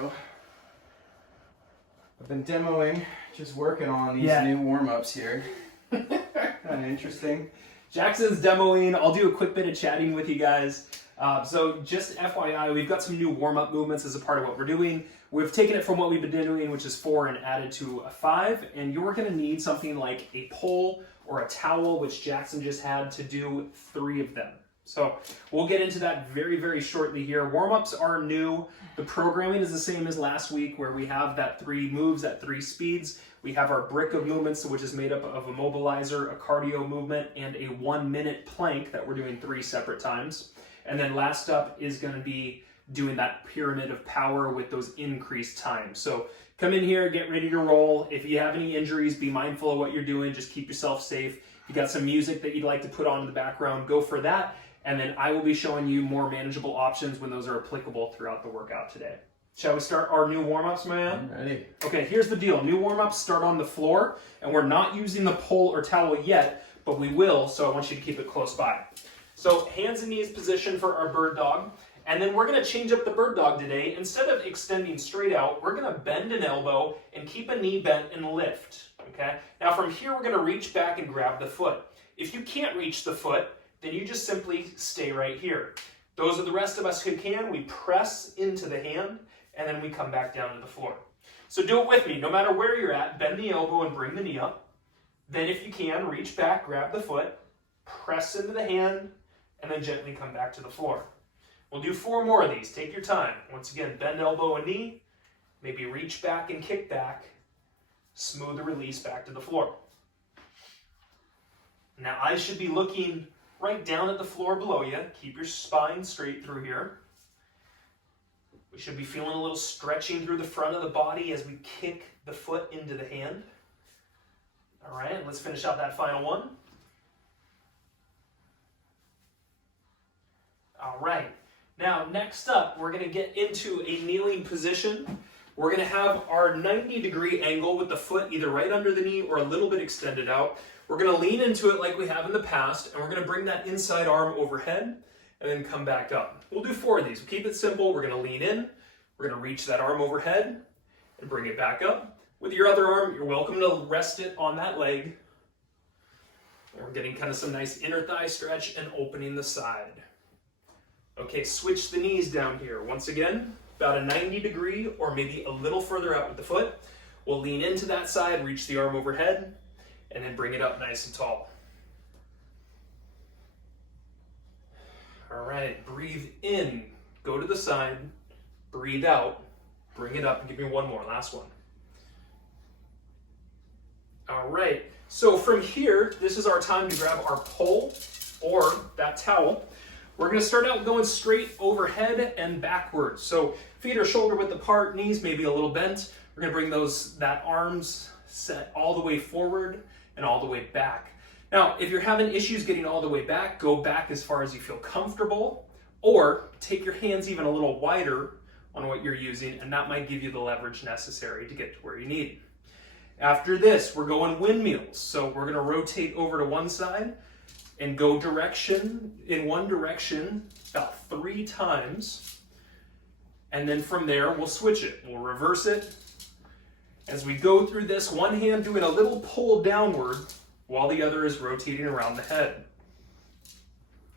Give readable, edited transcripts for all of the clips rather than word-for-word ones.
go. I've been demoing, just working on these new warm-ups here. Kind of interesting. Jackson's demoing. I'll do a quick bit of chatting with you guys. So just FYI, we've got some new warm-up movements as a part of what we're doing. We've taken it from what we've been doing, which is 4, and added to a 5. And you're going to need something like a pole or a towel, which Jackson just had, to do 3 of them. So we'll get into that very, very shortly here. Warm-ups are new. The programming is the same as last week, where we have that 3 moves at 3 speeds. We have our brick of movements, which is made up of a mobilizer, a cardio movement, and a 1-minute plank that we're doing 3 separate times. And then last up is going to be doing that pyramid of power with those increased times. So come in here, get ready to roll. If you have any injuries, be mindful of what you're doing. Just keep yourself safe. If you got some music that you'd like to put on in the background, go for that. And then I will be showing you more manageable options when those are applicable throughout the workout today. Shall we start our new warm-ups, man? I'm ready. Okay, here's the deal. New warm-ups start on the floor, and we're not using the pole or towel yet, but we will, so I want you to keep it close by. So hands and knees position for our bird dog, and then we're going to change up the bird dog today. Instead of extending straight out, we're going to bend an elbow and keep a knee bent and lift. Okay? Now from here, we're going to reach back and grab the foot. If you can't reach the foot, then you just simply stay right here. Those are the rest of us who can. We press into the hand, and then we come back down to the floor. So do it with me. No matter where you're at, bend the elbow and bring the knee up. Then if you can, reach back, grab the foot, press into the hand, and then gently come back to the floor. We'll do 4 more of these. Take your time. Once again, bend elbow and knee, maybe reach back and kick back, smooth the release back to the floor. Now I should be looking right down at the floor below you. Keep your spine straight through here. We should be feeling a little stretching through the front of the body as we kick the foot into the hand. All right, let's finish out that final one. All right, now next up, we're going to get into a kneeling position. We're going to have our 90-degree angle with the foot either right under the knee or a little bit extended out. We're going to lean into it like we have in the past, and we're going to bring that inside arm overhead and then come back up. We'll do 4 of these. We'll keep it simple. We're going to lean in. We're going to reach that arm overhead and bring it back up. With your other arm, you're welcome to rest it on that leg. And we're getting kind of some nice inner thigh stretch and opening the side. Okay, switch the knees down here. Once again, about a 90-degree or maybe a little further out with the foot. We'll lean into that side, reach the arm overhead, and then bring it up nice and tall. All right, breathe in, go to the side, breathe out, bring it up, and give me 1 more, last one. All right, so from here, this is our time to grab our pole or that towel. We're going to start out going straight overhead and backwards. So feet are shoulder width apart, knees maybe a little bent. We're going to bring that arms set all the way forward and all the way back. Now, if you're having issues getting all the way back, go back as far as you feel comfortable, or take your hands even a little wider on what you're using, and that might give you the leverage necessary to get to where you need. After this, we're going windmills. So we're going to rotate over to one side and go in one direction about 3 times. And then from there, we'll switch it. We'll reverse it. As we go through this, one hand doing a little pull downward while the other is rotating around the head.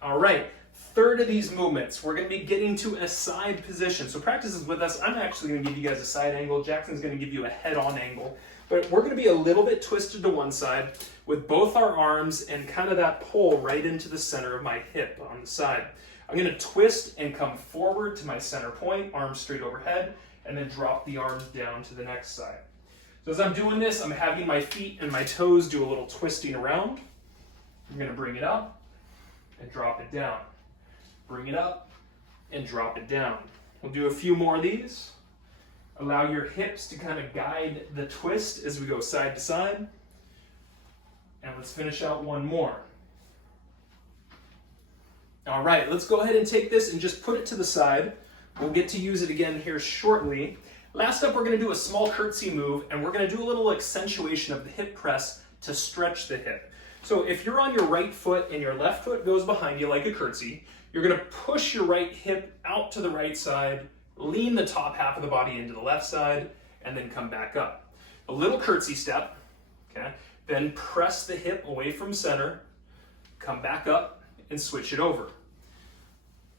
All right, 3rd of these movements, we're going to be getting to a side position. So practice this with us. I'm actually going to give you guys a side angle. Jackson's going to give you a head-on angle. But we're going to be a little bit twisted to one side with both our arms and kind of that pull right into the center of my hip on the side. I'm going to twist and come forward to my center point, arms straight overhead, and then drop the arms down to the next side. So as I'm doing this, I'm having my feet and my toes do a little twisting around. I'm going to bring it up and drop it down. Bring it up and drop it down. We'll do a few more of these. Allow your hips to kind of guide the twist as we go side to side. And let's finish out 1 more. All right, let's go ahead and take this and just put it to the side. We'll get to use it again here shortly. Last up, we're going to do a small curtsy move, and we're going to do a little accentuation of the hip press to stretch the hip. So if you're on your right foot and your left foot goes behind you like a curtsy, you're going to push your right hip out to the right side, lean the top half of the body into the left side, and then come back up. A little curtsy step, okay? Then press the hip away from center, come back up, and switch it over.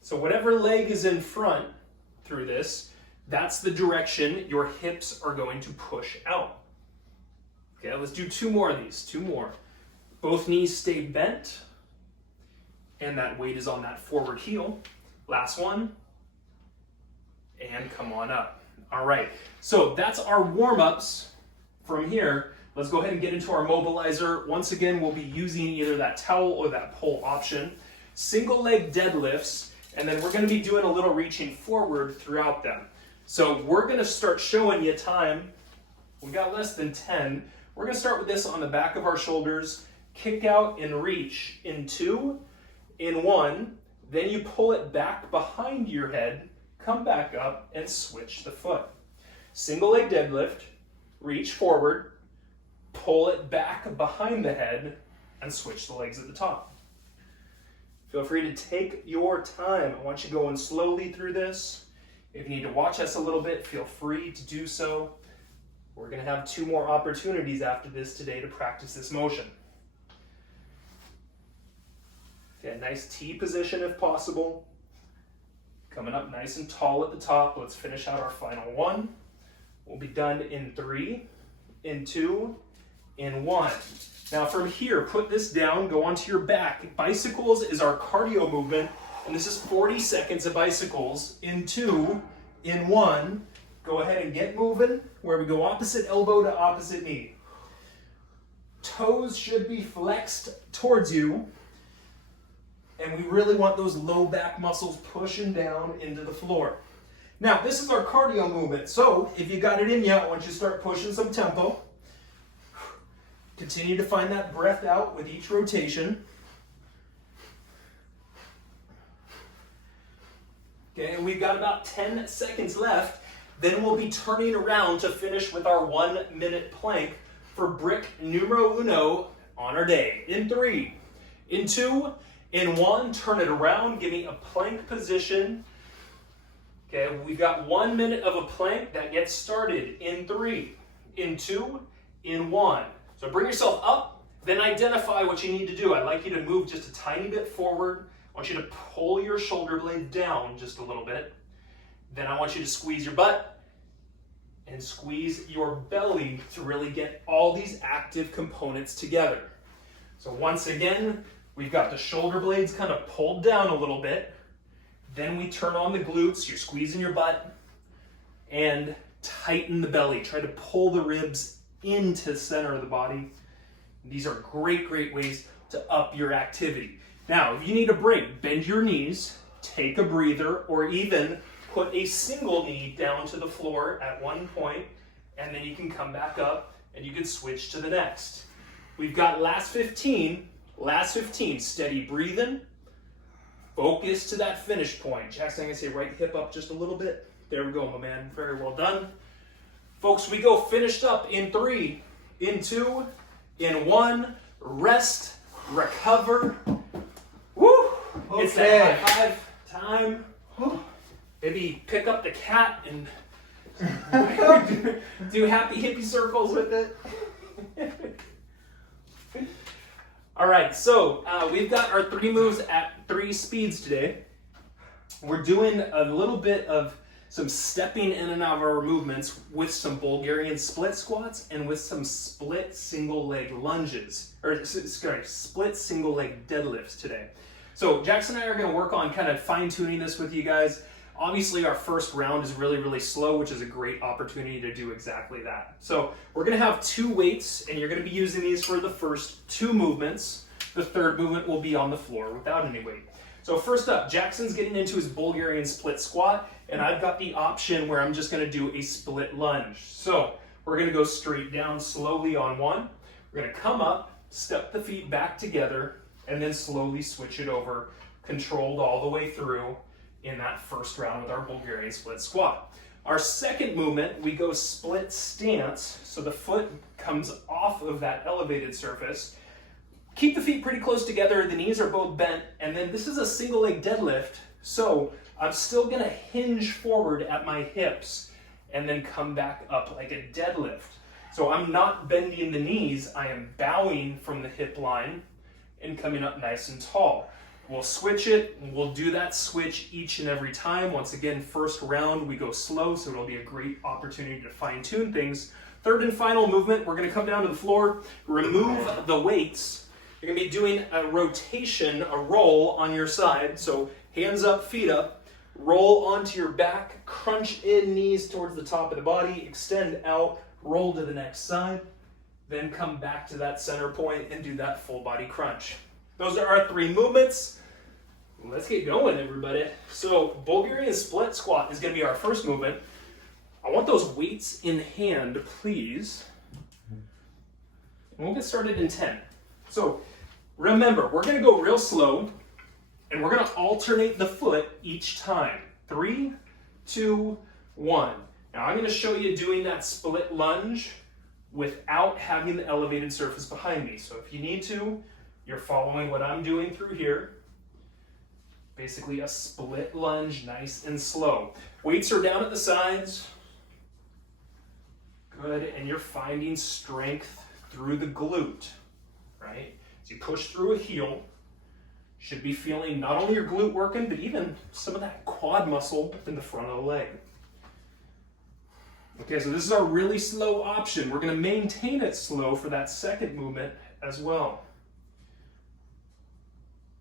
So whatever leg is in front through this, that's the direction your hips are going to push out. Okay, let's do 2 more of these, 2 more. Both knees stay bent, and that weight is on that forward heel. Last one, and come on up. All right, so that's our warm-ups. From here, let's go ahead and get into our mobilizer. Once again, we'll be using either that towel or that pole option. Single leg deadlifts, and then we're gonna be doing a little reaching forward throughout them. So we're gonna start showing you time. We got less than 10. We're gonna start with this on the back of our shoulders, kick out and reach in 2, in 1, then you pull it back behind your head, come back up and switch the foot. Single leg deadlift, reach forward, pull it back behind the head, and switch the legs at the top. Feel free to take your time. I want you going slowly through this. If you need to watch us a little bit, feel free to do so. We're going to have 2 more opportunities after this today to practice this motion. Okay, nice T position if possible. Coming up nice and tall at the top. Let's finish out our final 1. We'll be done in 3, in 2, in 1. Now from here, put this down, go onto your back. Bicycles is our cardio movement, and this is 40 seconds of bicycles. In 2, in 1, go ahead and get moving, where we go opposite elbow to opposite knee. Toes should be flexed towards you, and we really want those low back muscles pushing down into the floor. Now, this is our cardio movement, so if you got it in you, I want you to start pushing some tempo. Continue to find that breath out with each rotation. Okay, and we've got about 10 seconds left. Then we'll be turning around to finish with our 1-minute plank for brick numero uno on our day. In 3, in 2, in 1, turn it around, give me a plank position. Okay, we've got 1 minute of a plank that gets started in 3, in 2, in 1. So bring yourself up, then identify what you need to do. I'd like you to move just a tiny bit forward. I want you to pull your shoulder blade down just a little bit. Then I want you to squeeze your butt and squeeze your belly to really get all these active components together. So once again, we've got the shoulder blades kind of pulled down a little bit. Then we turn on the glutes, you're squeezing your butt, and tighten the belly. Try to pull the ribs into the center of the body. These are great ways to up your activity. Now, if you need a break, bend your knees, take a breather, or even put a single knee down to the floor at one point, and then you can come back up and you can switch to the next. We've got last 15, steady breathing, focus to that finish point. Jackson, I'm gonna say right hip up just a little bit. There we go, my man, very well done. Folks, we go finished up in 3, in 2, in 1, rest, recover. Woo! Okay. It's that high five time. Maybe pick up the cat and do happy hippie circles with it. All right, so we've got our 3 moves at 3 speeds today. We're doing a little bit of some stepping in and out of our movements with some Bulgarian split squats and with some split single leg lunges, or sorry, split single leg deadlifts today. So Jackson and I are going to work on kind of fine tuning this with you guys. Obviously our first round is really slow, which is a great opportunity to do exactly that. So we're going to have 2 weights, and you're going to be using these for the first 2 movements. The third movement will be on the floor without any weight. So first up, Jackson's getting into his Bulgarian split squat, and I've got the option where I'm just going to do a split lunge. So we're going to go straight down slowly on 1. We're going to come up, step the feet back together, and then slowly switch it over, controlled all the way through in that first round with our Bulgarian split squat. Our second movement, we go split stance, so the foot comes off of that elevated surface. Keep the feet pretty close together, the knees are both bent, and then this is a single leg deadlift, so I'm still gonna hinge forward at my hips and then come back up like a deadlift. So I'm not bending the knees, I am bowing from the hip line and coming up nice and tall. We'll switch it, and we'll do that switch each and every time. Once again, first round we go slow, so it'll be a great opportunity to fine tune things. Third and final movement, we're gonna come down to the floor, remove the weights. You're gonna be doing a rotation, a roll on your side. So hands up, feet up, roll onto your back, crunch in, knees towards the top of the body, extend out, roll to the next side, then come back to that center point and do that full body crunch. Those are our 3 movements. Let's get going, everybody. So Bulgarian split squat is gonna be our first movement. I want those weights in hand, please. And we'll get started in 10. So remember, we're gonna go real slow and we're gonna alternate the foot each time. 3, 2, 1. Now I'm gonna show you doing that split lunge without having the elevated surface behind me. So if you need to, you're following what I'm doing through here. Basically a split lunge, nice and slow. Weights are down at the sides. Good, and you're finding strength through the glute, right? As you push through a heel, should be feeling not only your glute working, but even some of that quad muscle in the front of the leg. Okay, so this is our really slow option. We're gonna maintain it slow for that second movement as well.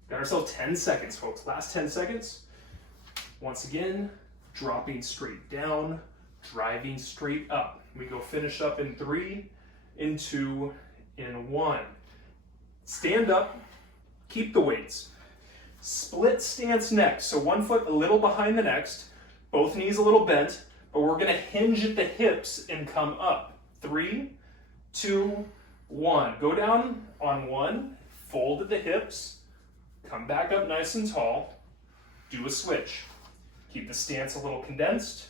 Got ourselves 10 seconds, folks. Last 10 seconds. Once again, dropping straight down, driving straight up. We go finish up in 3, in 2, in 1. Stand up, keep the weights. Split stance next. So one foot a little behind the next, both knees a little bent, but we're gonna hinge at the hips and come up. 3, 2, 1. Go down on 1, fold at the hips, come back up nice and tall, do a switch. Keep the stance a little condensed,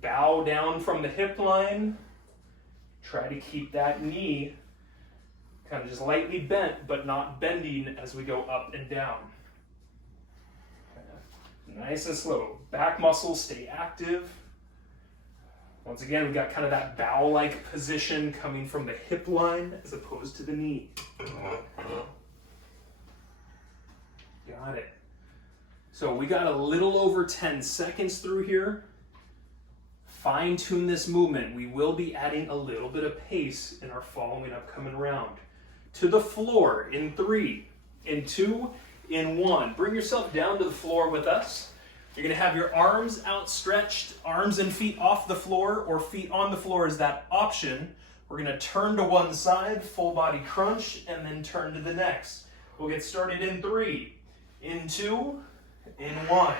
bow down from the hip line, try to keep that knee kind of just lightly bent, but not bending as we go up and down. Nice and slow. Back muscles stay active. Once again, we've got kind of that bow-like position coming from the hip line as opposed to the knee. Got it. So we got a little over 10 seconds through here. Fine tune this movement. We will be adding a little bit of pace in our following upcoming round. To the floor in 3, in 2, in 1. Bring yourself down to the floor with us. You're gonna have your arms outstretched, arms and feet off the floor or feet on the floor is that option. We're gonna turn to one side, full body crunch, and then turn to the next. We'll get started in 3, in 2, in 1.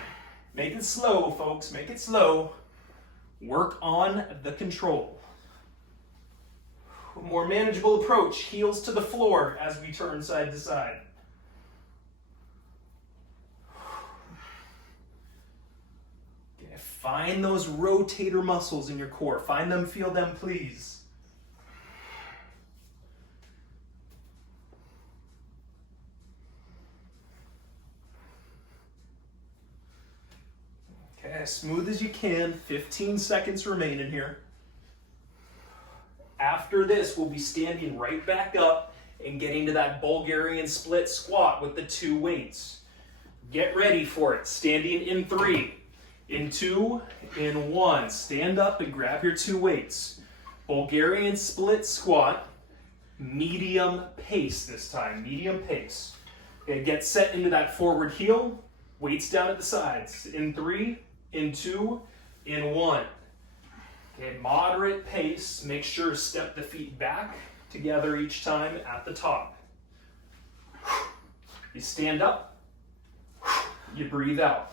Make it slow, folks, make it slow. Work on the control. A more manageable approach, heels to the floor as we turn side to side. Okay, find those rotator muscles in your core. Find them, feel them, please. Okay, as smooth as you can. 15 seconds remaining here. After this, we'll be standing right back up and getting to that Bulgarian split squat with the 2 weights. Get ready for it. Standing in 3, in 2, in 1. Stand up and grab your 2 weights. Bulgarian split squat, medium pace this time, medium pace. Okay, get set into that forward heel, weights down at the sides. In 3, in 2, in 1. Okay, moderate pace. Make sure to step the feet back together each time at the top. You stand up, you breathe out.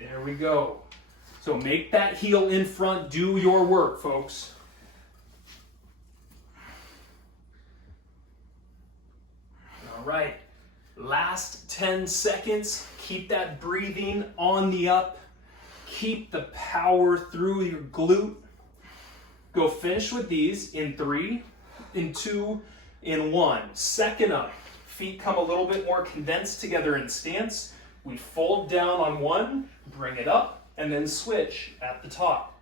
There we go. So make that heel in front, do your work, folks. All right. Last 10 seconds, keep that breathing on the up. Keep the power through your glute. Go finish with these in 3, in 2, in 1. Second up, feet come a little bit more condensed together in stance. We fold down on one, bring it up, and then switch at the top.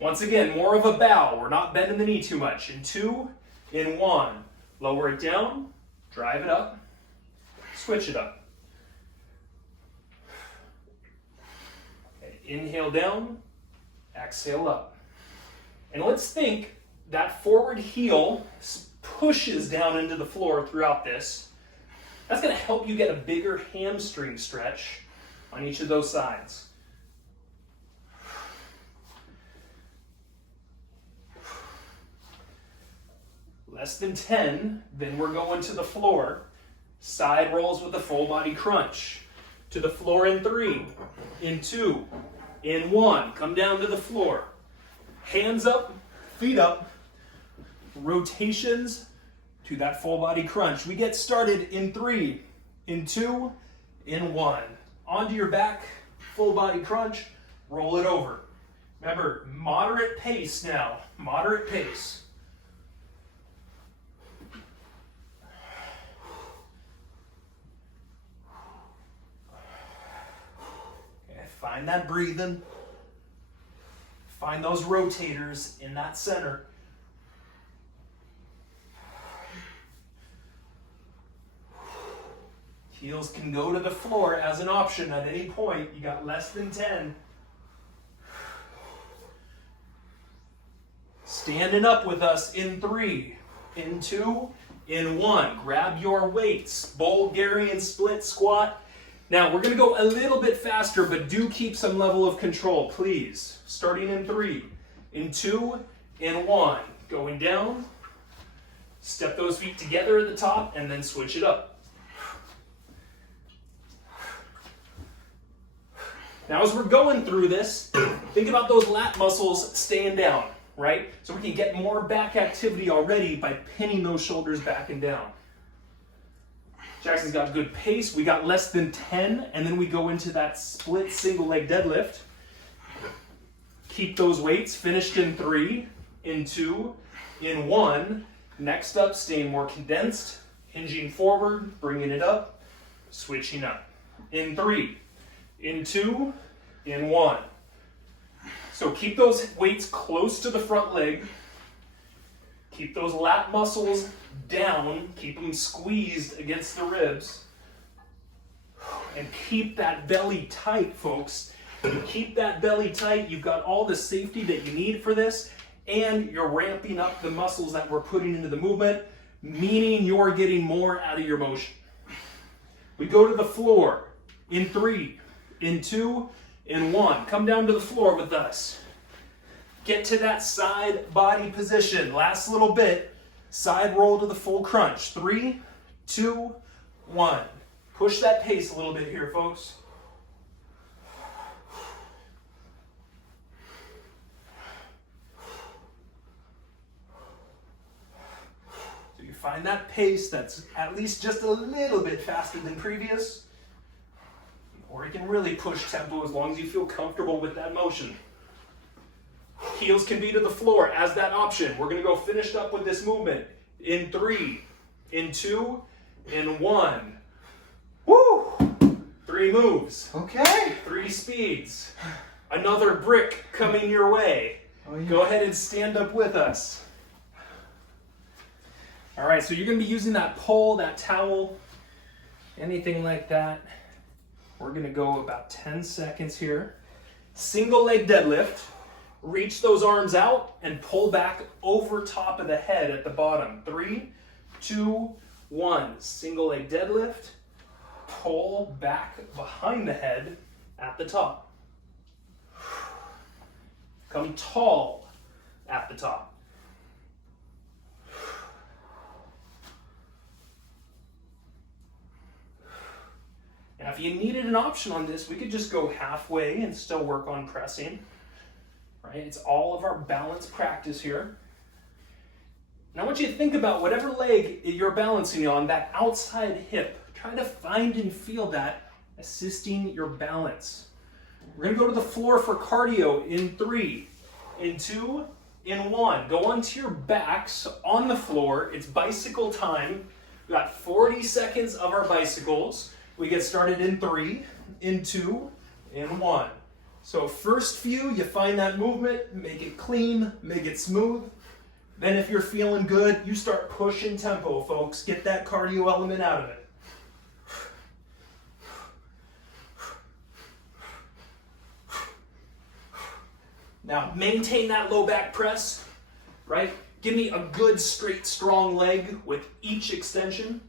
Once again, more of a bow. We're not bending the knee too much. In 2, in 1. Lower it down, drive it up, switch it up. Okay, inhale down, exhale up. And let's think that forward heel pushes down into the floor throughout this. That's going to help you get a bigger hamstring stretch on each of those sides. Less than 10, then we're going to the floor. Side rolls with a full body crunch. To the floor in 3, in 2, in 1. Come down to the floor. Hands up, feet up. Rotations to that full body crunch. We get started in 3, in 2, in 1. Onto your back, full body crunch, roll it over. Remember, moderate pace now, moderate pace. Okay, find that breathing. Find those rotators in that center. Heels can go to the floor as an option at any point. You got less than 10. Standing up with us in 3, in 2, in 1. Grab your weights. Bulgarian split squat. Now we're going to go a little bit faster, but do keep some level of control, please. Starting in 3, in 2, in 1. Going down. Step those feet together at the top and then switch it up. Now as we're going through this, think about those lat muscles staying down, right? So we can get more back activity already by pinning those shoulders back and down. Jackson's got good pace. We got less than 10, and then we go into that split single leg deadlift. Keep those weights finished in 3, in 2, in 1. Next up, staying more condensed, hinging forward, bringing it up, switching up. In 3. In 2, in 1. So keep those weights close to the front leg. Keep those lat muscles down. Keep them squeezed against the ribs. And keep that belly tight, folks. You keep that belly tight, you've got all the safety that you need for this, and you're ramping up the muscles that we're putting into the movement, meaning you're getting more out of your motion. We go to the floor in 3. In 2, in 1. Come down to the floor with us. Get to that side body position. Last little bit. Side roll to the full crunch. 3, 2, 1. Push that pace a little bit here, folks. So you find that pace that's at least just a little bit faster than previous. Or you can really push tempo as long as you feel comfortable with that motion. Heels can be to the floor as that option. We're going to go finished up with this movement. In 3, in 2, in 1. Woo! 3 moves. Okay. 3 speeds. Another brick coming your way. Oh, yeah. Go ahead and stand up with us. All right, so you're going to be using that pole, that towel, anything like that. We're going to go about 10 seconds here. Single leg deadlift. Reach those arms out and pull back over top of the head at the bottom. 3, 2, 1. Single leg deadlift. Pull back behind the head at the top. Come tall at the top. Now, if you needed an option on this, we could just go halfway and still work on pressing. Right? It's all of our balance practice here. Now, I want you to think about whatever leg you're balancing on, that outside hip. Try to find and feel that assisting your balance. We're going to go to the floor for cardio in 3, in 2, in 1. Go onto your backs on the floor. It's bicycle time. We've got 40 seconds of our bicycles. We get started in 3, in 2, in 1. So first few, you find that movement, make it clean, make it smooth. Then if you're feeling good, you start pushing tempo, folks. Get that cardio element out of it. Now maintain that low back press, right? Give me a good, straight, strong leg with each extension.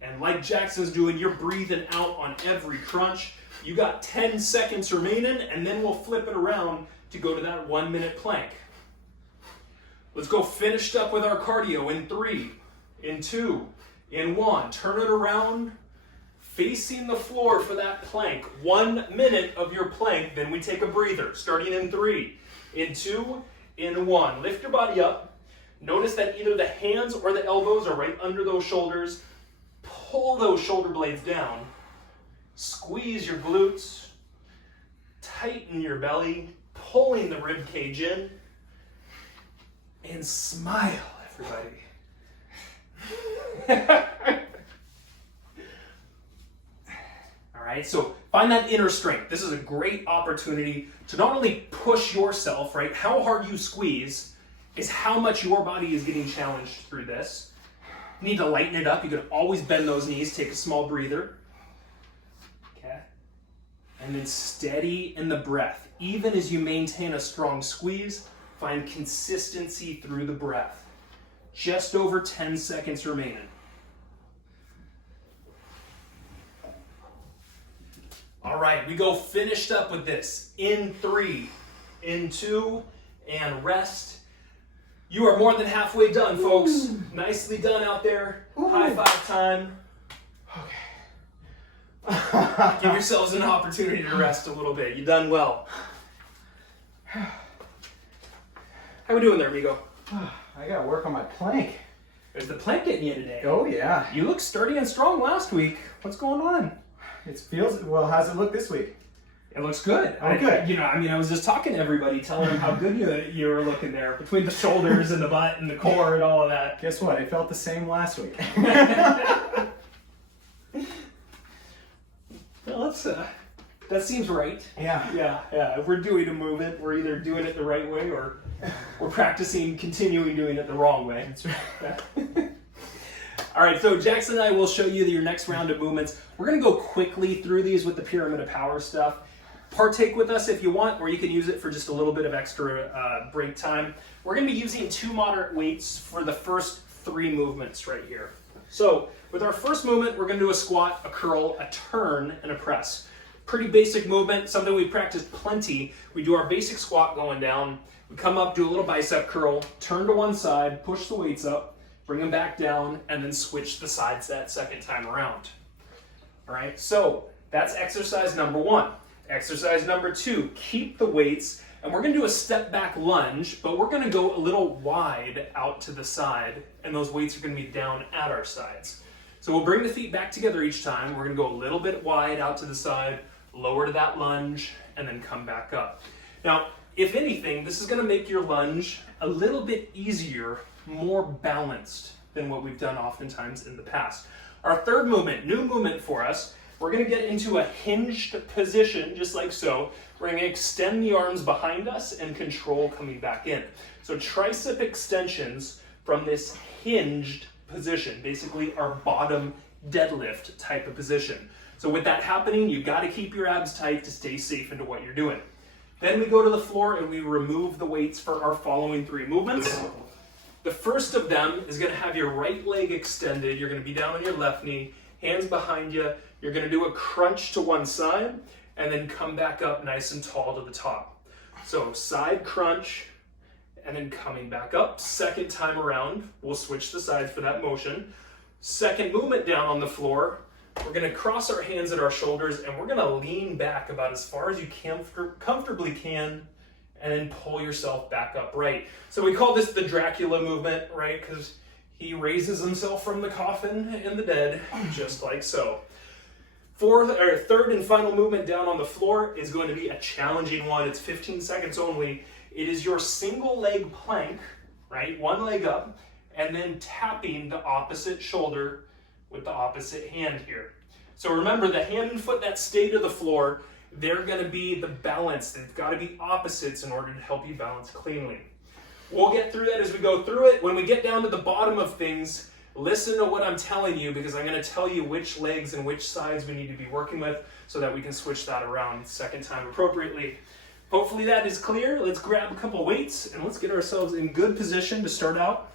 And like Jackson's doing, you're breathing out on every crunch. You got 10 seconds remaining, and then we'll flip it around to go to that 1-minute plank. Let's go finished up with our cardio in 3, in 2, in 1. Turn it around, facing the floor for that plank. 1 minute of your plank, then we take a breather, starting in 3, in 2, in 1. Lift your body up. Notice that either the hands or the elbows are right under those shoulders. Pull those shoulder blades down. Squeeze your glutes. Tighten your belly, pulling the rib cage in. And smile, everybody. All right, so find that inner strength. This is a great opportunity to not only push yourself, right? How hard you squeeze is how much your body is getting challenged through this. You need to lighten it up. You can always bend those knees, take a small breather. Okay. And then steady in the breath. Even as you maintain a strong squeeze, find consistency through the breath. Just over 10 seconds remaining. All right, we go finished up with this. In 3, in 2, and rest. You are more than halfway done, folks. Ooh. Nicely done out there. Ooh. High five time. Okay. Give yourselves an opportunity to rest a little bit. You've done well. How we doing there, amigo? I gotta work on my plank. Is the plank getting you today? Oh yeah. You looked sturdy and strong last week. What's going on? It feels, well, how's it look this week? It looks good. Good. I was just talking to everybody, telling them how good you were looking there, between the shoulders and the butt and the core and all of that. Guess what? It felt the same last week. Well, that seems right. Yeah. Yeah. If we're doing a movement, we're either doing it the right way or we're continuing doing it the wrong way. That's right. Yeah. All right, so Jackson and I will show you your next round of movements. We're going to go quickly through these with the pyramid of power stuff. Partake with us if you want, or you can use it for just a little bit of extra break time. We're going to be using 2 moderate weights for the first 3 movements right here. So with our first movement, we're going to do a squat, a curl, a turn, and a press. Pretty basic movement, something we practiced plenty. We do our basic squat going down. We come up, do a little bicep curl, turn to one side, push the weights up, bring them back down, and then switch the sides that second time around. All right, so that's exercise number 1. Exercise number 2, keep the weights, and we're gonna do a step back lunge, but we're gonna go a little wide out to the side, and those weights are gonna be down at our sides. So we'll bring the feet back together each time. We're gonna go a little bit wide out to the side, lower to that lunge, and then come back up. Now, if anything, this is gonna make your lunge a little bit easier, more balanced than what we've done oftentimes in the past. Our third movement, new movement for us, we're going to get into a hinged position, just like so. We're going to extend the arms behind us and control coming back in. So tricep extensions from this hinged position, basically our bottom deadlift type of position. So with that happening, you got to keep your abs tight to stay safe into what you're doing. Then we go to the floor and we remove the weights for our following 3 movements. The first of them is going to have your right leg extended. You're going to be down on your left knee, hands behind you. You're going to do a crunch to one side and then come back up nice and tall to the top. So side crunch and then coming back up. Second time around, we'll switch the sides for that motion. Second movement down on the floor, we're going to cross our hands at our shoulders and we're going to lean back about as far as you comfortably can and then pull yourself back upright. So we call this the Dracula movement, right? Because he raises himself from the coffin and the dead, just like so. Third and final movement down on the floor is going to be a challenging one. It's 15 seconds only. It is your single leg plank, right? One leg up, and then tapping the opposite shoulder with the opposite hand here. So remember, the hand and foot that stay to the floor, they're going to be the balance. They've got to be opposites in order to help you balance cleanly. We'll get through that as we go through it. When we get down to the bottom of things, listen to what I'm telling you, because I'm going to tell you which legs and which sides we need to be working with so that we can switch that around second time appropriately. Hopefully that is clear. Let's grab a couple weights and let's get ourselves in good position to start out.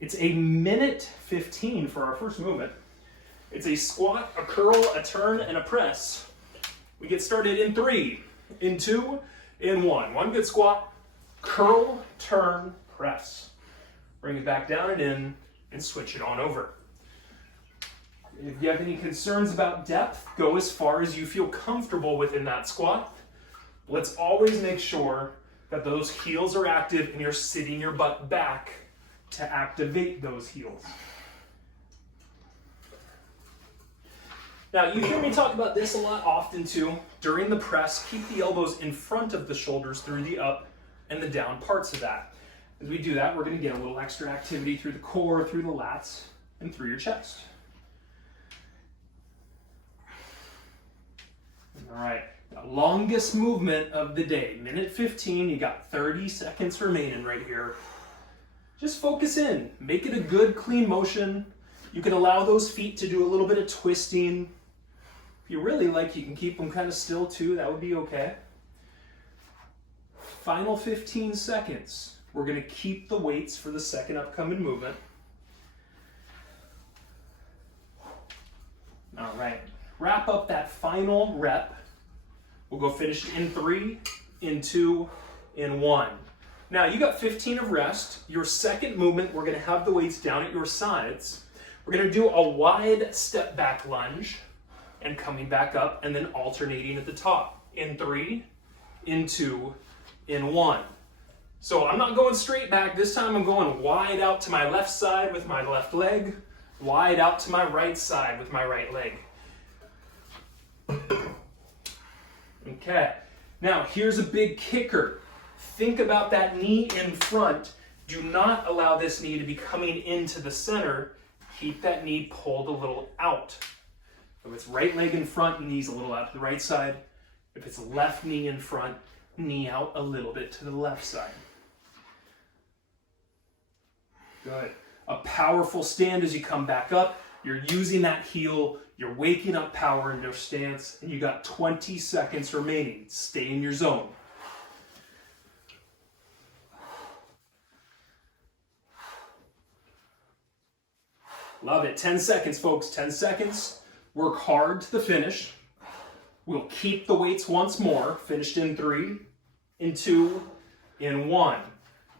It's a minute 15 for our first movement. It's a squat, a curl, a turn, and a press. We get started in 3, in 2, in 1. One good squat, curl, turn, press. Bring it back down and in, and switch it on over. If you have any concerns about depth, go as far as you feel comfortable within that squat. Let's always make sure that those heels are active and you're sitting your butt back to activate those heels. Now, you hear me talk about this a lot often too. During the press, keep the elbows in front of the shoulders through the up and the down parts of that. As we do that, we're going to get a little extra activity through the core, through the lats, and through your chest. All right, the longest movement of the day, minute 15, you got 30 seconds remaining right here. Just focus in, make it a good, clean motion. You can allow those feet to do a little bit of twisting. If you really like, you can keep them kind of still too, that would be okay. Final 15 seconds. We're going to keep the weights for the second upcoming movement. All right, wrap up that final rep. We'll go finish in 3, in 2, in 1. Now you got 15 of rest. Your second movement, we're going to have the weights down at your sides. We're going to do a wide step back lunge and coming back up and then alternating at the top. In 3, in 2, in 1. So I'm not going straight back. This time I'm going wide out to my left side with my left leg, wide out to my right side with my right leg. Okay, now here's a big kicker. Think about that knee in front. Do not allow this knee to be coming into the center. Keep that knee pulled a little out. If it's right leg in front, knee's a little out to the right side. If it's left knee in front, knee out a little bit to the left side. Good. A powerful stand as you come back up. You're using that heel. You're waking up power in your stance. And you got 20 seconds remaining. Stay in your zone. Love it. 10 seconds, folks. 10 seconds. Work hard to the finish. We'll keep the weights once more. Finished in 3, in 2, in 1.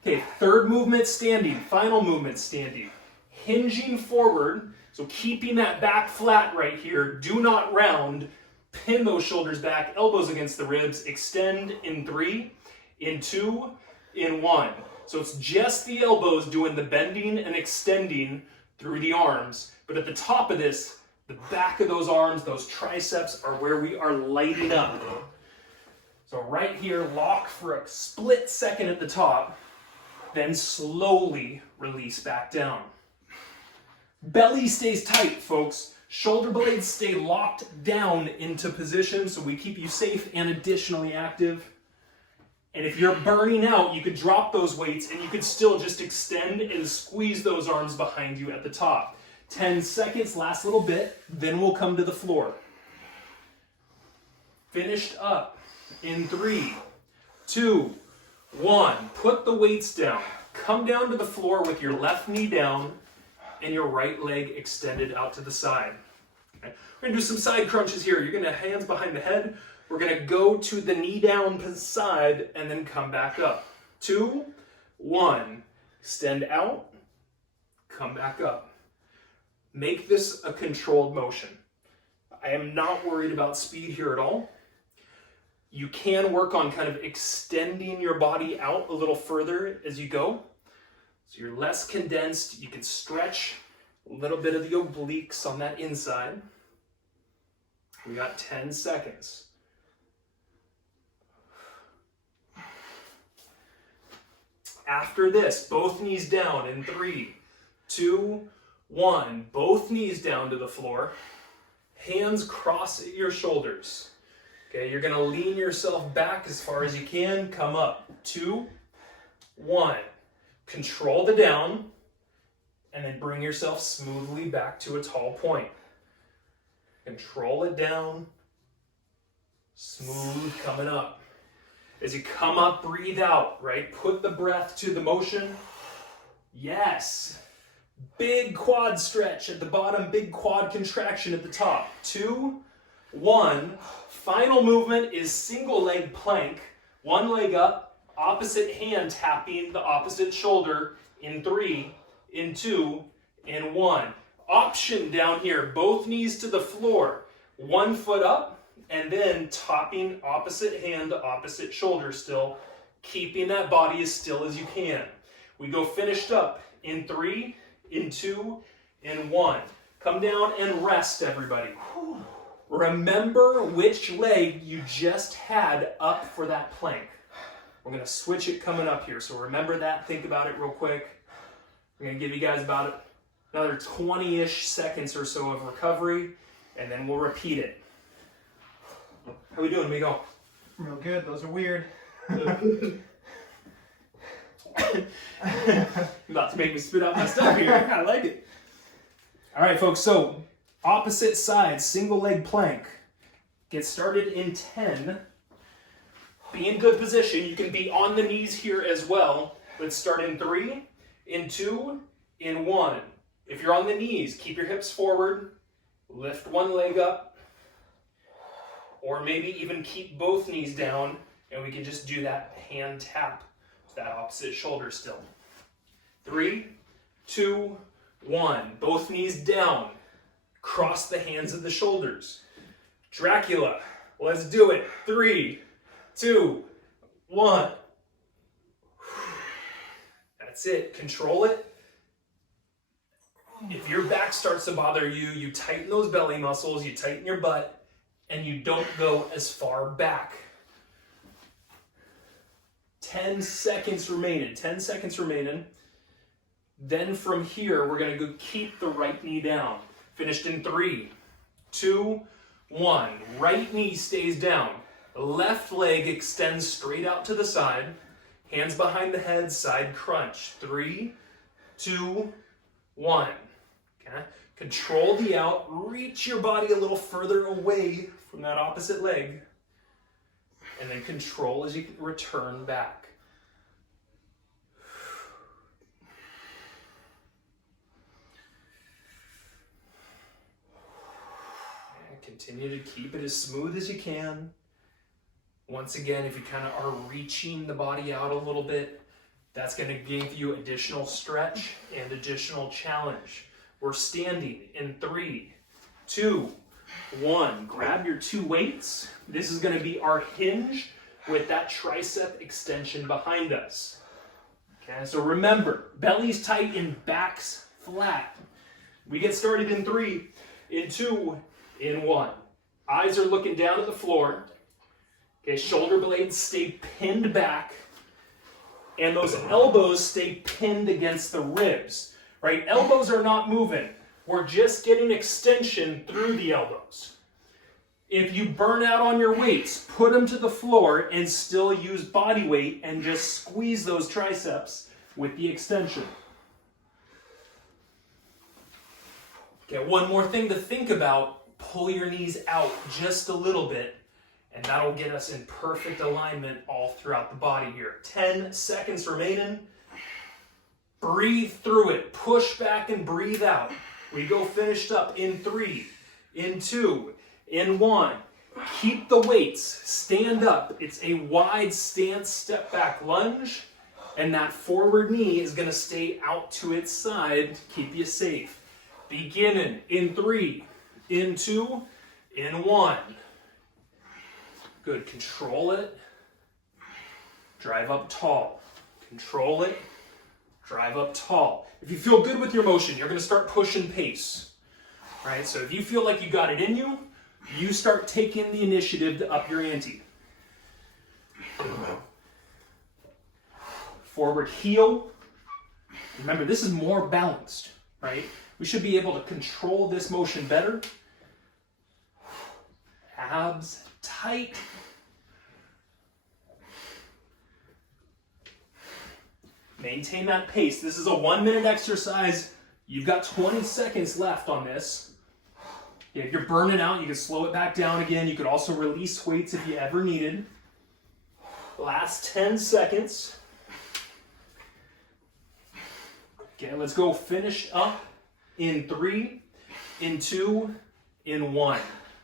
Okay, third movement standing, final movement standing. Hinging forward, so keeping that back flat right here. Do not round. Pin those shoulders back, elbows against the ribs. Extend in 3, in 2, in 1. So it's just the elbows doing the bending and extending through the arms. But at the top of this, the back of those arms, those triceps are where we are lighting up. So right here, lock for a split second at the top. Then slowly release back down. Belly stays tight, folks. Shoulder blades stay locked down into position so we keep you safe and additionally active. And if you're burning out, you could drop those weights and you could still just extend and squeeze those arms behind you at the top. 10 seconds, last little bit, then we'll come to the floor. Finished up in 3, 2, 1. Put the weights down. Come down to the floor with your left knee down and your right leg extended out to the side. Okay. We're going to do some side crunches here. You're going to have hands behind the head. We're going to go to the knee down side and then come back up. 2, 1. Extend out. Come back up. Make this a controlled motion. I am not worried about speed here at all. You can work on kind of extending your body out a little further as you go. So you're less condensed. You can stretch a little bit of the obliques on that inside. We got 10 seconds. After this, both knees down in 3, 2, 1. Both knees down to the floor. Hands cross at your shoulders. Okay, you're gonna lean yourself back as far as you can. Come up. 2, 1. Control the down, and then bring yourself smoothly back to a tall point. Control it down. Smooth coming up. As you come up, breathe out, right? Put the breath to the motion. Yes. Big quad stretch at the bottom, big quad contraction at the top. 2, 1. Final movement is single leg plank. One leg up, opposite hand tapping the opposite shoulder in 3, in 2, in 1. Option down here, both knees to the floor. 1 foot up, and then topping opposite hand to opposite shoulder still, keeping that body as still as you can. We go finished up in 3, in 2, in 1. Come down and rest, everybody. Remember which leg you just had up for that plank. We're gonna switch it coming up here, so remember that, think about it real quick. We're gonna give you guys about another 20-ish seconds or so of recovery, and then we'll repeat it. How we doing, Migo? Real good. Those are weird. About to make me spit out my stuff here. I like it. All right, folks, so opposite side, single leg plank. Get started in 10. Be in good position. You can be on the knees here as well. Let's start in 3, in 2, in 1. If you're on the knees, keep your hips forward. Lift one leg up. Or maybe even keep both knees down, and we can just do that hand tap to that opposite shoulder still. 3, 2, 1. Both knees down. Cross the hands at the shoulders. Dracula. Let's do it. 3, 2, 1. That's it. Control it. If your back starts to bother you, you tighten those belly muscles, you tighten your butt, and you don't go as far back. 10 seconds remaining. 10 seconds remaining. Then from here, we're going to go keep the right knee down. Finished in 3, 2, 1. Right knee stays down. Left leg extends straight out to the side. Hands behind the head, side crunch. 3, 2, 1. Okay? Control the out. Reach your body a little further away from that opposite leg. And then control as you return back. And continue to keep it as smooth as you can. Once again, if you kind of are reaching the body out a little bit, that's going to give you additional stretch and additional challenge. We're standing in 3, 2, 1. Grab your 2 weights. This is going to be our hinge with that tricep extension behind us. Okay, so remember, belly's tight and back's flat. We get started in 3, in 2, in 1. Eyes are looking down at the floor. Okay, shoulder blades stay pinned back. And those elbows stay pinned against the ribs. Right? Elbows are not moving. We're just getting extension through the elbows. If you burn out on your weights, put them to the floor and still use body weight and just squeeze those triceps with the extension. Okay, one more thing to think about. Pull your knees out just a little bit, and that'll get us in perfect alignment all throughout the body here. 10 seconds remaining. Breathe through it. Push back and breathe out. We go finished up in 3, in 2, in 1. Keep the weights. Stand up. It's a wide stance, step back lunge. And that forward knee is going to stay out to its side to keep you safe. Beginning in 3, in 2, in 1. Good. Control it. Drive up tall. Control it. Drive up tall. If you feel good with your motion, you're going to start pushing pace. Right? So if you feel like you got it in you, you start taking the initiative to up your ante. Forward heel. Remember, this is more balanced. right? We should be able to control this motion better. Abs tight. Maintain that pace. This is a 1-minute exercise. You've got 20 seconds left on this. If you're burning out, you can slow it back down again. You could also release weights if you ever needed. Last 10 seconds. Okay, let's go finish up in 3, in 2, in 1.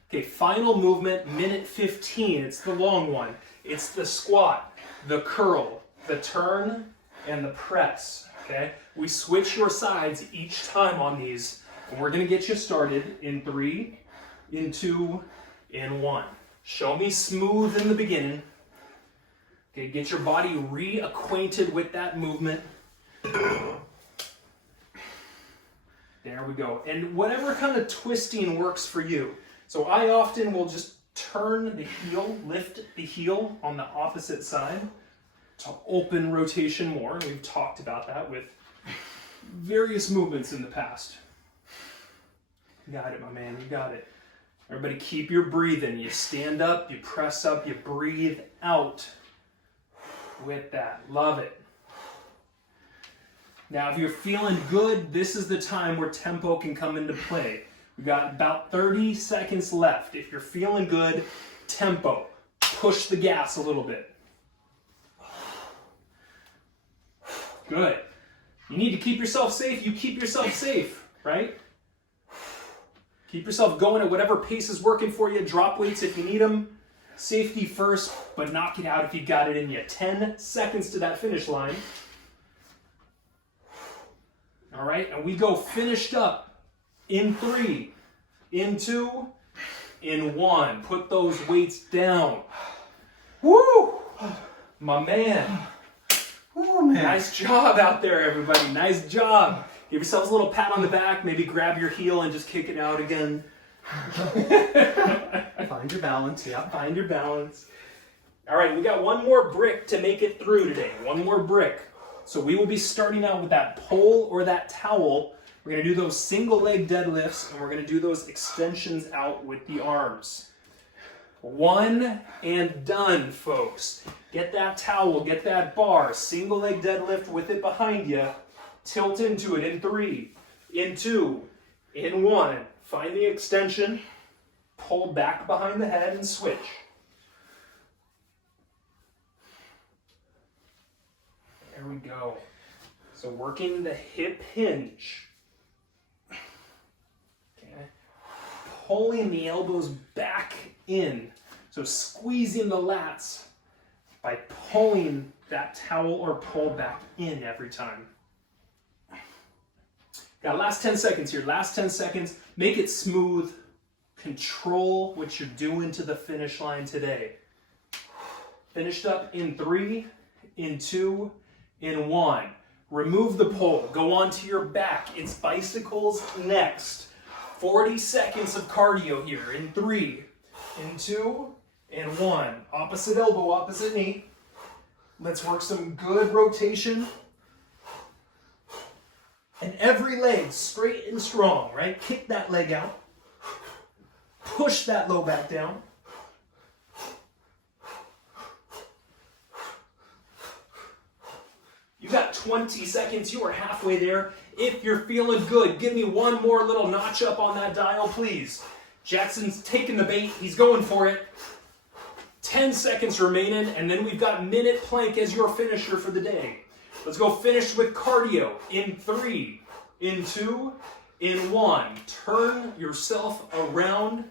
Okay, final movement, minute 15. It's the long one. It's the squat, the curl, the turn, and the press. Okay, we switch your sides each time on these, and we're going to get you started in 3, in 2, in 1. Show me smooth in the beginning. Okay, get your body reacquainted with that movement. There we go. And whatever kind of twisting works for you. So I often will just turn the heel, lift the heel on the opposite side to open rotation more. And we've talked about that with various movements in the past. You got it, my man, you got it. Everybody keep your breathing. You stand up, you press up, you breathe out with that. Love it. Now, if you're feeling good, this is the time where tempo can come into play. We've got about 30 seconds left. If you're feeling good, tempo. Push the gas a little bit. Good. You need to keep yourself safe. You keep yourself safe, right? Keep yourself going at whatever pace is working for you. Drop weights if you need them. Safety first, but knock it out if you got it in you. 10 seconds to that finish line. All right, and we go finished up in 3, in 2, in 1. Put those weights down. Woo! My man. Oh, man. Nice job out there, everybody. Nice job. Give yourselves a little pat on the back. Maybe grab your heel and just kick it out again. Find your balance, yeah. Find your balance. All right, we got one more brick to make it through today. One more brick. So we will be starting out with that pole or that towel. We're going to do those single leg deadlifts, and we're going to do those extensions out with the arms. 1 and done, folks. Get that towel, get that bar, single leg deadlift with it behind you. Tilt into it in 3, in 2, in 1. Find the extension, pull back behind the head and switch. There we go. So working the hip hinge. Okay. Pulling the elbows back in. So squeezing the lats by pulling that towel or pull back in every time. Got last 10 seconds here. Last 10 seconds. Make it smooth. Control what you're doing to the finish line today. Finished up in 3, in 2, in 1. Remove the pole. Go onto your back. It's bicycles next. 40 seconds of cardio here in 3, in 2, in 1. Opposite elbow, opposite knee. Let's work some good rotation. And every leg straight and strong, right? Kick that leg out. Push that low back down. You got 20 seconds. You are halfway there. If you're feeling good, give me one more little notch up on that dial, please. Jackson's taking the bait. He's going for it. 10 seconds remaining, and then we've got minute plank as your finisher for the day. Let's go finish with cardio in 3, in 2, in 1. Turn yourself around.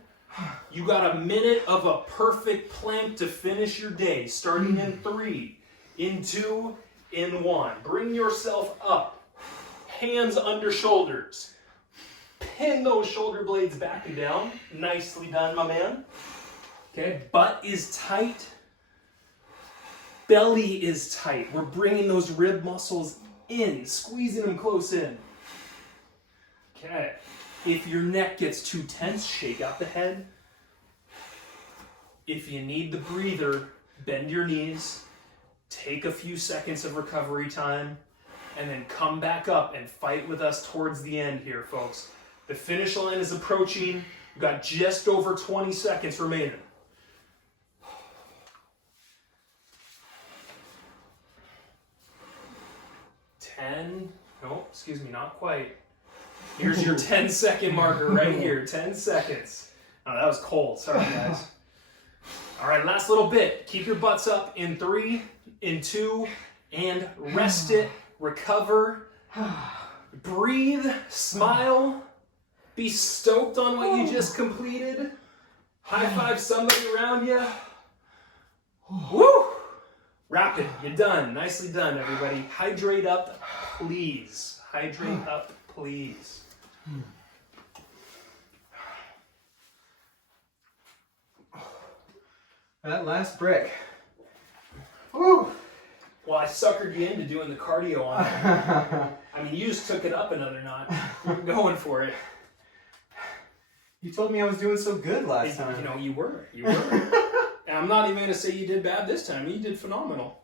You got a minute of a perfect plank to finish your day, starting in 3, in 2, in 1. Bring yourself up. Hands under shoulders. Pin those shoulder blades back and down. Nicely done, my man. Okay, butt is tight. Belly is tight. We're bringing those rib muscles in, squeezing them close in. Okay. If your neck gets too tense, shake out the head. If you need the breather, bend your knees. Take a few seconds of recovery time. and then come back up and fight with us towards the end here, folks. The finish line is approaching. We've got just over 20 seconds remaining. 10, no, excuse me, not quite. Here's your 10-second marker right here, 10 seconds. Oh, that was cold, sorry guys. All right, last little bit. Keep your butts up in 3, in 2, and rest it, recover, breathe, smile, be stoked on what you just completed. High five somebody around you. Woo! Rapid, you're done. Nicely done, everybody. Hydrate up, please. Hydrate up, please. That last brick. Woo! Well, I suckered you into doing the cardio on it. I mean, you just took it up another notch. You're going for it. You told me I was doing so good last time. You know, you were. And I'm not even going to say you did bad this time. You did phenomenal.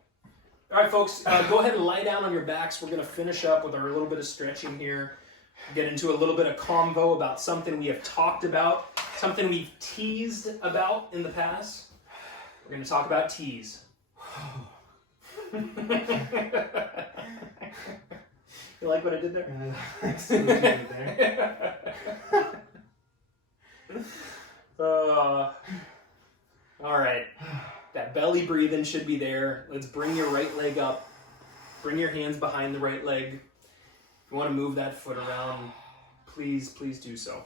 All right, folks, go ahead and lie down on your backs. We're going to finish up with our little bit of stretching here. Get into a little bit of convo about something we have talked about, something we've teased about in the past. We're going to talk about teas. You like what I did there? I see what you did there. All right. That belly breathing should be there. Let's bring your right leg up. Bring your hands behind the right leg. If you want to move that foot around, please do so.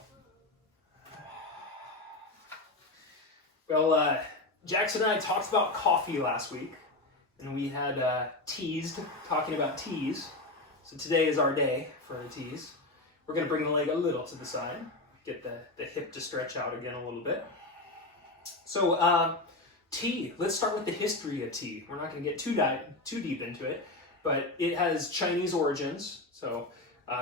Well, Jackson and I talked about coffee last week, and we had teased, talking about teas. So today is our day for the teas. We're going to bring the leg a little to the side, get the hip to stretch out again a little bit. So tea, let's start with the history of tea. We're not going to get too deep into it, but it has Chinese origins. So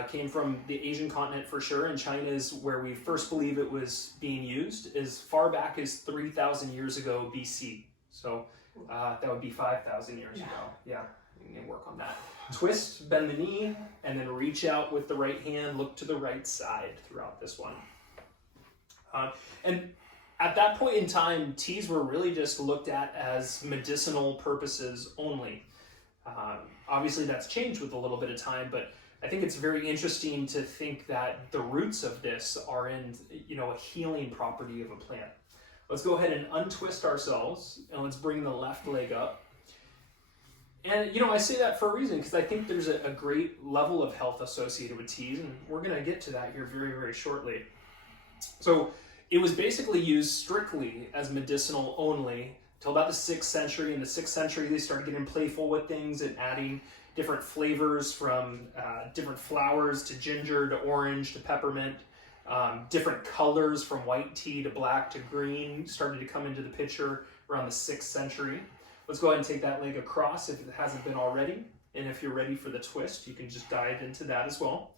came from the Asian continent for sure, and China is where we first believe it was being used as far back as 3,000 years ago BC. So that would be 5,000 years ago. Yeah, you can work on that. Twist, bend the knee, and then reach out with the right hand. Look to the right side throughout this one. And at that point in time, teas were really just looked at as medicinal purposes only. Obviously, that's changed with a little bit of time, but I think it's very interesting to think that the roots of this are in, a healing property of a plant. Let's go ahead and untwist ourselves, and let's bring the left leg up. And, I say that for a reason, because I think there's a great level of health associated with teas, and we're going to get to that here very, very shortly. So it was basically used strictly as medicinal only until about the 6th century. In the 6th century, they started getting playful with things and adding different flavors from different flowers to ginger to orange to peppermint. Different colors from white tea to black to green started to come into the picture around the 6th century. Let's go ahead and take that leg across if it hasn't been already. And if you're ready for the twist, you can just dive into that as well.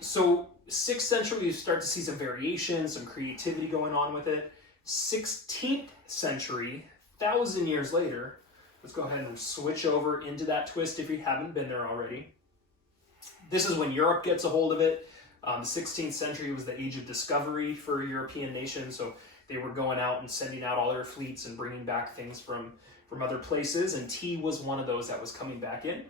So 6th century, you start to see some variation, some creativity going on with it. 16th century, 1,000 years later, let's go ahead and switch over into that twist if you haven't been there already. This is when Europe gets a hold of it. The 16th century was the age of discovery for European nations, so they were going out and sending out all their fleets and bringing back things from other places, and tea was one of those that was coming back in.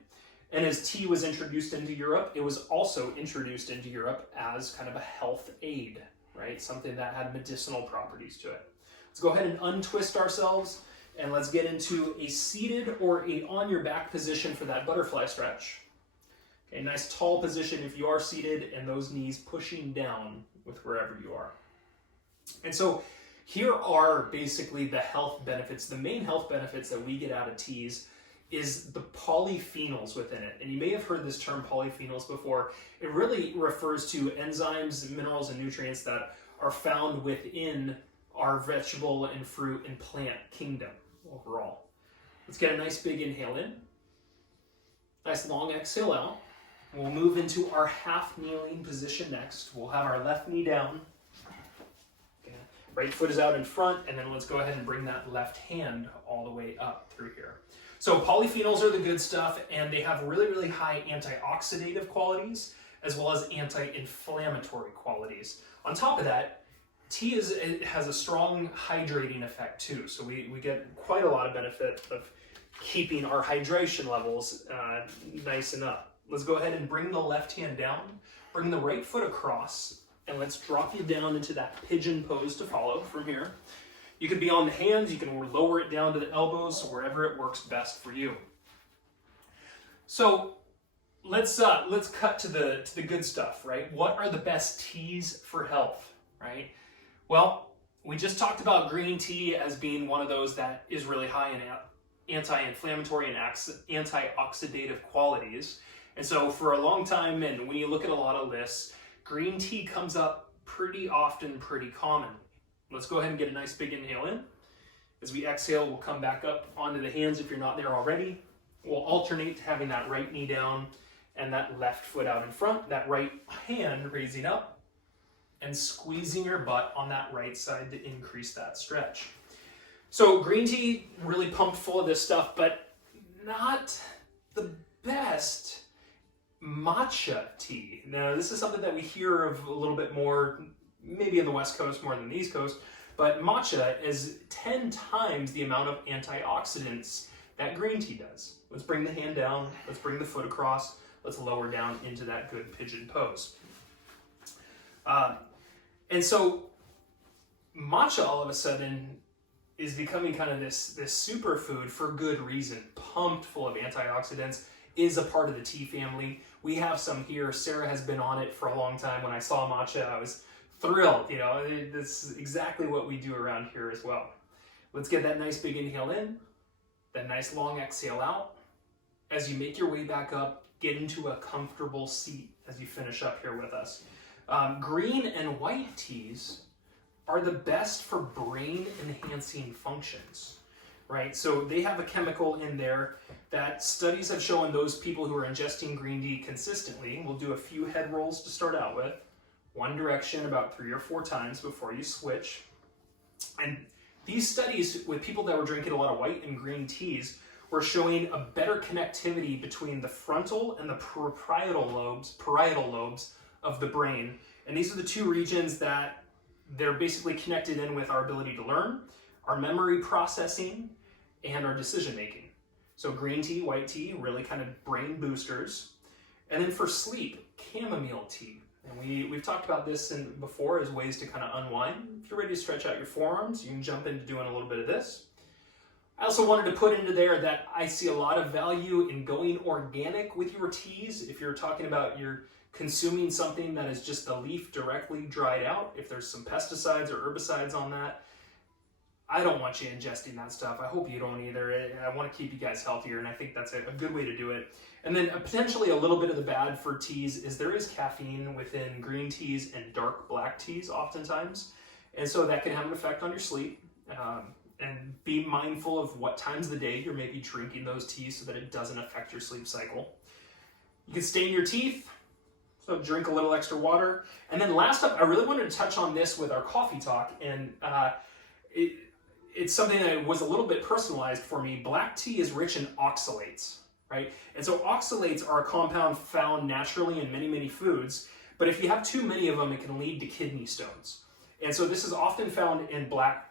And as tea was introduced into Europe, it was also introduced into Europe as kind of a health aid, right? Something that had medicinal properties to it. Let's go ahead and untwist ourselves, and let's get into a seated or a on your back position for that butterfly stretch. Okay, nice tall position if you are seated, and those knees pushing down with wherever you are. And so here are basically the health benefits. The main health benefits that we get out of teas is the polyphenols within it. And you may have heard this term polyphenols before. It really refers to enzymes, minerals, and nutrients that are found within our vegetable and fruit and plant kingdom overall. Let's get a nice big inhale in. Nice long exhale out. We'll move into our half kneeling position next. We'll have our left knee down. Right foot is out in front, and then let's go ahead and bring that left hand all the way up through here. So polyphenols are the good stuff, and they have really, really high antioxidative qualities as well as anti-inflammatory qualities. On top of that, tea has a strong hydrating effect too, so we get quite a lot of benefit of keeping our hydration levels nice and up. Let's go ahead and bring the left hand down, bring the right foot across, and let's drop you down into that pigeon pose to follow from here. You can be on the hands, you can lower it down to the elbows, wherever it works best for you. So let's cut to the good stuff, right? What are the best teas for health, right? Well, we just talked about green tea as being one of those that is really high in anti-inflammatory and antioxidative qualities. And so for a long time, and when you look at a lot of lists, green tea comes up pretty often, pretty common. Let's go ahead and get a nice big inhale in. As we exhale, we'll come back up onto the hands if you're not there already. We'll alternate having that right knee down and that left foot out in front, that right hand raising up and squeezing your butt on that right side to increase that stretch. So green tea, really pumped full of this stuff, but not the best matcha tea. Now, this is something that we hear of a little bit more, maybe in the West Coast more than the East Coast, but matcha is 10 times the amount of antioxidants that green tea does. Let's bring the hand down, let's bring the foot across, let's lower down into that good pigeon pose. And so matcha all of a sudden is becoming kind of this superfood for good reason, pumped full of antioxidants, is a part of the tea family. We have some here. Sarah has been on it for a long time. When I saw matcha, I was thrilled. You know, this is exactly what we do around here as well. Let's get that nice big inhale in, that nice long exhale out. As you make your way back up, get into a comfortable seat as you finish up here with us. Green and white teas are the best for brain enhancing functions, right? So they have a chemical in there that studies have shown those people who are ingesting green tea consistently, we'll do a few head rolls to start out with, one direction about 3 or 4 times before you switch. And these studies with people that were drinking a lot of white and green teas were showing a better connectivity between the frontal and the parietal lobes of the brain. And these are the two regions that they're basically connected in with our ability to learn, our memory processing, and our decision making. So green tea, white tea, really kind of brain boosters. And then for sleep, chamomile tea. And we've talked about this before as ways to kind of unwind. If you're ready to stretch out your forearms, you can jump into doing a little bit of this. I also wanted to put into there that I see a lot of value in going organic with your teas. If you're talking about you're consuming something that is just the leaf directly dried out, if there's some pesticides or herbicides on that, I don't want you ingesting that stuff. I hope you don't either. I want to keep you guys healthier, and I think that's a good way to do it. And then potentially a little bit of the bad for teas is there is caffeine within green teas and dark black teas oftentimes. And so that can have an effect on your sleep. And be mindful of what times of the day you're maybe drinking those teas so that it doesn't affect your sleep cycle. You can stain your teeth, so drink a little extra water. And then last up, I really wanted to touch on this with our coffee talk, and it's something that was a little bit personalized for me. Black tea is rich in oxalates, right? And so oxalates are a compound found naturally in many, many foods, but if you have too many of them, it can lead to kidney stones. And so this is often found in black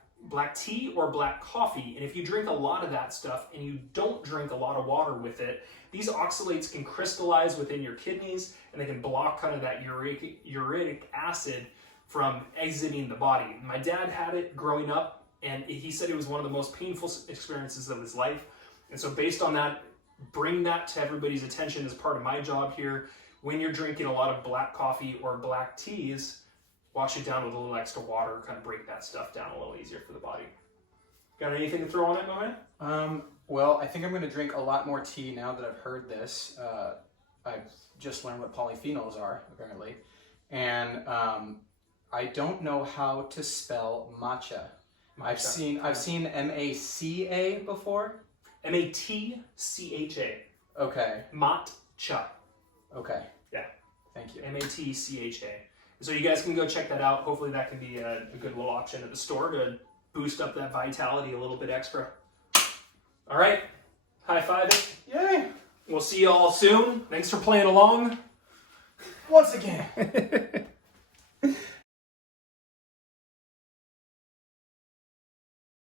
tea or black coffee, and if you drink a lot of that stuff and you don't drink a lot of water with it, these oxalates can crystallize within your kidneys and they can block kind of that uric acid from exiting the body. My dad had it growing up, and he said it was one of the most painful experiences of his life. And so based on that, bring that to everybody's attention as part of my job here. When you're drinking a lot of black coffee or black teas, wash it down with a little extra water, kind of break that stuff down a little easier for the body. Got anything to throw on it, my man? Well, I think I'm going to drink a lot more tea now that I've heard this. I've just learned what polyphenols are, apparently. And I don't know how to spell matcha. I've seen M-A-C-A before. M-A-T-C-H-A. Okay. Matcha. Okay. Yeah. Thank you. M-A-T-C-H-A. So you guys can go check that out. Hopefully that can be a good little option at the store to boost up that vitality a little bit extra. All right, high five it. Yay! We'll see you all soon. Thanks for playing along. Once again.